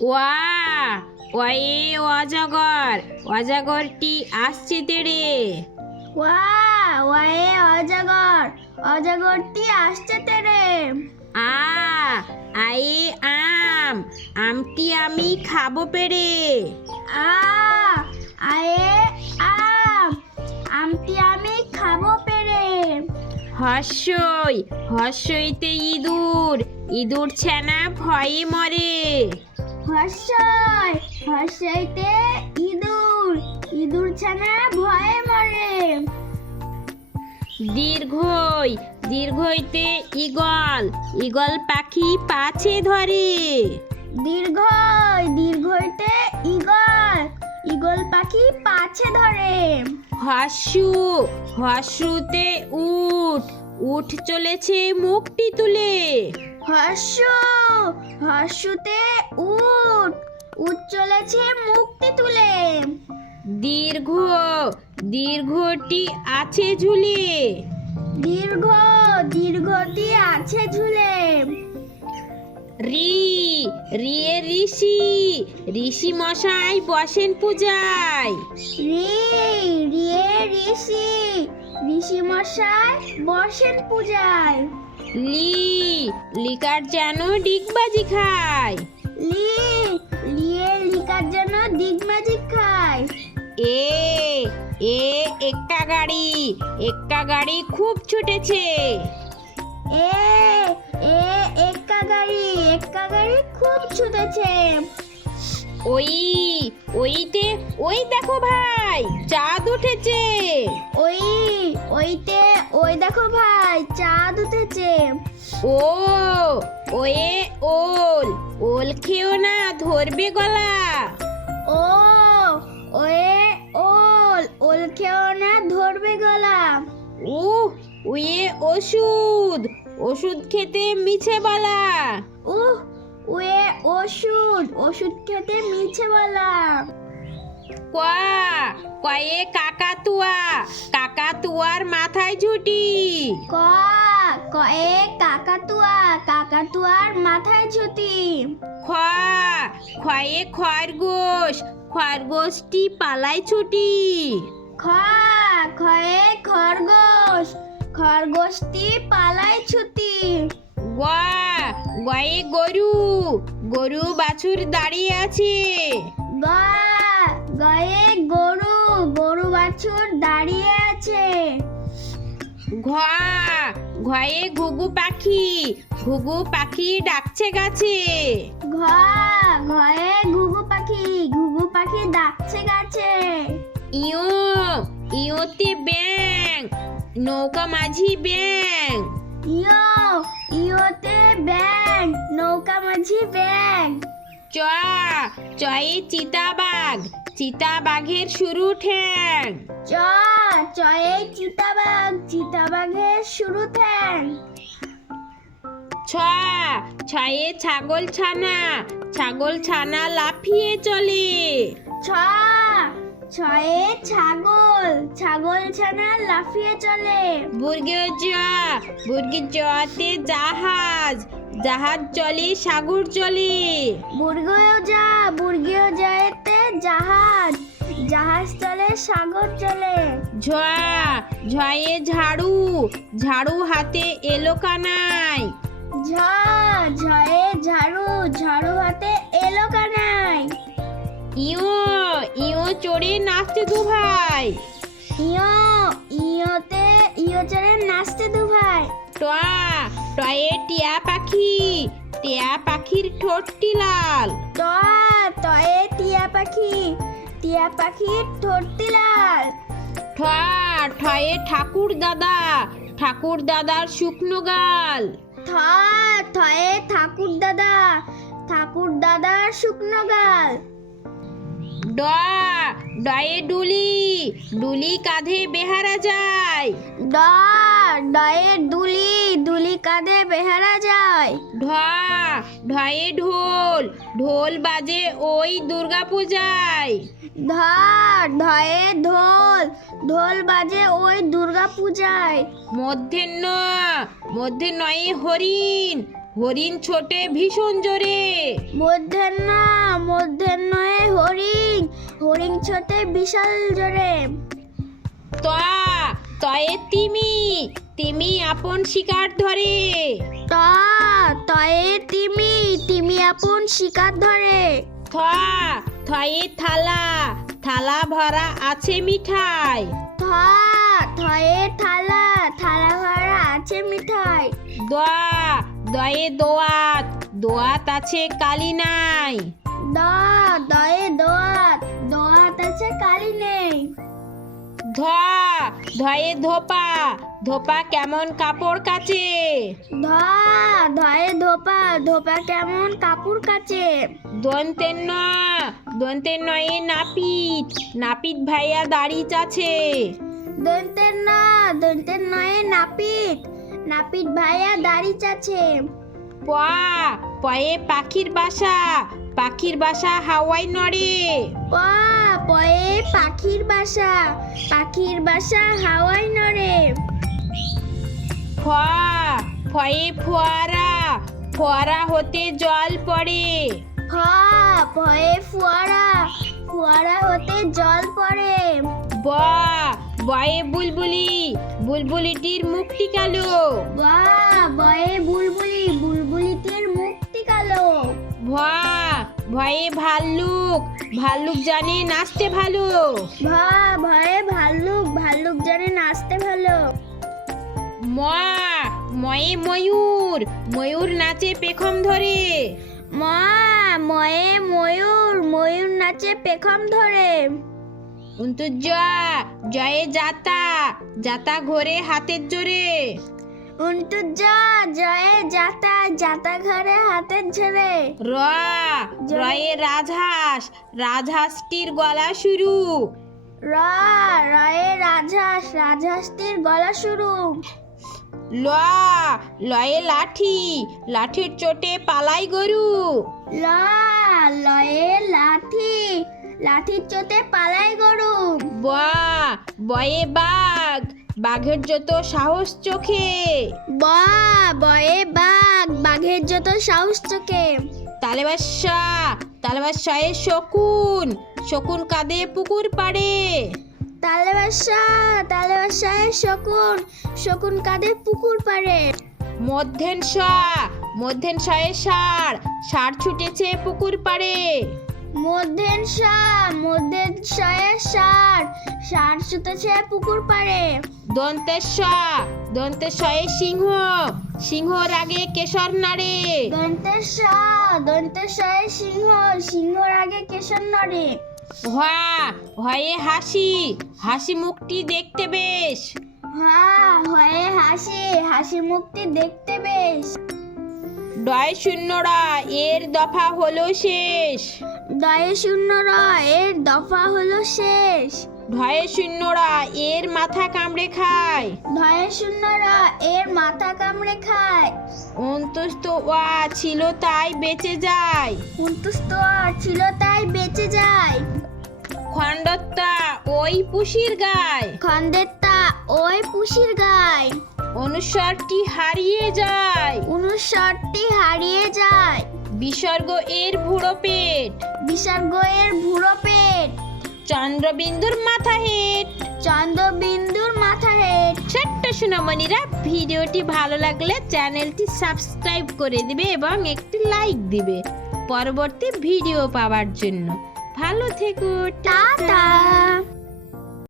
ওয়া ওয়ে অজগর, অজগরটি আসছে তেড়ে। ওয়ে অজগর, অজগরটি আসছে তেরে। আয়ে আম, আমটি আমি খাবো পেড়ে। আয়ে আম, আমটি আমি খাবো পেরে। হর্ষই, হর্ষইতে ইঁদুর, ইঁদুর ছানা ভয়ে মরে। হর্ষই, হর্ষইতে ইঁদুর, ইঁদুর ছানা ভয়ে মরে। দীর্ঘই, দীর্ঘইতে ঈগল, ঈগল পাখি পাছে ধরে। দীর্ঘই, দীর্ঘইতে ঈগল, ঈগল পাখি পাছে ধরে। হর্ষু, হর্ষুতে উট, উট চলেছে মুখটি তুলে। হর্ষ, হর্ষতে উট, উট চলেছে মুক্তি তুলে। দীর্ঘ, দীর্ঘটি আছে ঝুলে। দীর্ঘ, দীর্ঘটি আছে ঝুলে। রি, রিয়ে ঋষি, ঋষি মশাই বসেন পূজায়। রি, রিয়ে ঋষি, ঋষি মশাই বসেন পূজায়। লি, লিকার যেন ডিগবাজি খায়। লি, লিয়ে লিকার জন্য ডিগবাজি খায়। এ, এ একটা গাড়ি, একটা গাড়ি খুব ছুটেছে। এ, এ এক্কা গাড়ি, এক্কা গাড়ি খুব ছুটেছে। ওই, ওইতে ওই দেখো ভাই চাঁদ উঠেছে। ওই, ওইতে ওই দেখো ভাই চাঁদ উঠেছে। ও, ওয়ে ওল, ওল খেও না ধরবে গলা। ও, ওয়ে ওল, ওল খেও না ধরবে গলা। উয়ে ওষুধ, ওষুধ খেতে মিছে বলা। ওয়ে ওষুধ, ওষুধ খেতে মিছে বলা। কোয়া, কয়ে কাকাতুয়া, কাকাতুয়ার মাথায় ঝুটি। কয়ে কাকাতুয়া, কাকাতুয়ার মাথায় ঝুটি। খয়ে খরগোশ, খরগোশটি পালায় ছুটি। খয়ে খরগোশ, খরগোশটি পালায় ছুটি। গয়ে গরু, গরু বাছুর দাঁড়িয়ে আছে। গয়ে গরু, গরু বাছুর দাঁড়িয়ে আছে। ঘয়ে ঘুঘু পাখি, ঘুঘু পাখি ডাকছে গাছে। ঘয়ে ঘুঘু পাখি, ঘুঘু পাখি ডাকছে গাছে। ইয়ো, ইয়োতে ব্যাং, নৌকা মাঝি ব্যাং। ইয়োতে ব্যাং, নৌকা মাঝি ব্যাং। চয়ে চিতাবাঘ, চিতাবাঘের শুরু ঠ্যাং। চয়ে চিতাবাঘ, চিতাবাঘের শুরু ঠ্যাং। ছয়ে ছাগল ছানা, ছাগল ছানা লাফিয়ে চলে। ছয়ে ছাগল, ছাগল ছানা লাফিয়ে চলে। বুর্গের জতে জাহাজ, জাহাজ চলে সাগর চলে। বুর্গীয় যাতে জাহাজ, জাহাজ চলে সাগর চলে। ঝয়ে ঝাড়ু, ঝাড়ু হাতে এলো কানাই। ঝয়ে ঝাড়ু, ঝাড়ু হাতে এলো কানাই। ইয়ো, ইয়ো চড়ে নাচতে দু ভাই। ইয়ো চড়ে নাচতে দু ভাই। টয়ে টিয়া পাখি, টিয়া পাখির ঠোঁটটি লাল। টয়ে টিয়া পাখি, টিয়া পাখির ঠোঁটটি লাল। ঠয়ে ঠাকুর দাদা, ঠাকুর দাদার শুকনো গাল। থয়ে ঠাকুর দাদা, ঠাকুর দাদার শুকনো গাল। ডয়ে ডুলি, ডুলি কাঁধে বেহারা যায়। ডয়ে দুলি, দুলি কাঁধে বেহারা যায়। ঢয়ে ঢোল, ঢোল বাজে ওই দুর্গা পূজায়। ঢয়ে ঢোল, ঢোল বাজে ওই দুর্গা পূজায়। মধ্যে নয় হরিণ, হরিণ ছোটে ভীষণ জোরে। মধ্যাহ্ন, মূর্ধন্যয়ে হরিণ, হরিণ ছোটে বিশাল জোরে। তয়ে তিমি, তিমি আপন শিকার ধরে। তয়ে তিমি, তিমি আপন শিকার ধরে। থয়ে থালা, থালা ভরা আছে মিঠাই। থয়ে থালা, থালা ভরা আছে মিঠাই। দয়ে দোয়াত, দোয়াত আছে কালি নাই। দয়ে দোয়াত, দোয়াত আছে কালি নেই। ধয়ে ধোপা, ধোপা কেমন কাপড় কাচে। ধয়ে ধোপা, ধোপা কেমন কাপড় কাচে। দন্তের নয়ে নাপিত, নাপিত ভাইয়া দাড়ি চাছে। দন্তের নয়ে নাপিত, নাপিত ভাইয়া দাড়ি চাছে। পয়ে পাখির বাসা, পাখির বাসা হাওয়ায় নড়ে। পয়ে পাখির বাসা, পাখির বাসা হাওয়ায় নড়ে। ফয়ে ফোয়ারা, ফোয়ারা হতে জল পড়ে। ভয়ে ফোয়ারা, ফোয়ারা হতে জল পড়ে। বয়ে বুলবুলি, বুলবুলিটির মুখটি কালো। বয়ে বুলবুলি, বুলবুলিটির মুখটি কালো। ভয়ে ভাল্লুক, ভাল্লুক জানে নাচতে ভালো। ভয়ে ভাল্লুক, ভাল্লুক জানে নাচতে ভালো। ময়ে ময়ূর, ময়ূর নাচে পেখম ধরে। ময়ে ময়ূর, ময়ূর নাচে পেখম ধরে। জয়ে জাতা, জাতা ঘোরে হাতের জোরে। জয়ে জাতা, জাতা ঘরে হাতের ঝরে। রয়ে রাজহাঁস, রাজহাঁসটির গলা শুরু। রয়ে রাজহাঁস, রাজহাঁসটির গলা শুরু। লয়ে লাঠি, লাঠির চোটে পালাই গরু। লয়ে লাঠি, লাঠির চোটে পালাই গরু। বয়ে বাঘ, বাঘের যত সাহস চোখে। বয়ে বাঘ, বাঘের যত সাহস চোখে। তালেবাসায়ে শকুন, শকুন কাঁদে পুকুর পাড়ে। তালেবাসায়ে শকুন, শকুন কাঁদে পুকুর পাড়ে। মধ্যেনশয়ে ষাঁড়, ষাঁড় ছুটেছে পুকুর পাড়ে। মধ্যেনশয়ে ষাঁড়, ষাঁড় ছুটেছে পুকুর পাড়ে। দন্তেশয়ে সিংহ, সিংহ রাগে কেশর নাড়ে। দন্তেশয়ে সিংহ, সিংহ রাগে কেশর নাড়ে। হয়ে হাসি, হাসি মুখটি দেখতে বেশ। হয়ে হাসি, হাসি মুখটি দেখতে বেশ। ডয় শূন্যরা, এর দফা হলো শেষ। ডয়ে শূন্যরা, এর দফা হলো শেষ। ঢয়ে শূন্যরা, এর মাথা কামড়ে খায়। ধয়ে শূন্যরা, এর মাথা কামড়ে খায়। অন্তস্থ ওয়া ছিল তাই বেঁচে যায়। অন্তস্থ ছিল তাই বেঁচে যায়। খণ্ডত্তা, ওই পুষির গায়। খন্ডেরটা, ওই পুষির গায়। অনুস্বরটি হারিয়ে যায়। অনুস্বরটি হারিয়ে যায়। বিসর্গ এর ভুড়ো পেট। বিসর্গ এর ভুড়ো পেট। চন্দ্রবিন্দুর মাথা হেট। চন্দ্রবিন্দুর মাথা হেট। ছোট্ট সোনামণিরা, ভিডিওটি ভালো লাগলে চ্যানেলটি সাবস্ক্রাইব করে দিবে এবং একটি লাইক দিবে পরবর্তী ভিডিও পাওয়ার জন্য। ভালো থেকো, টাটা।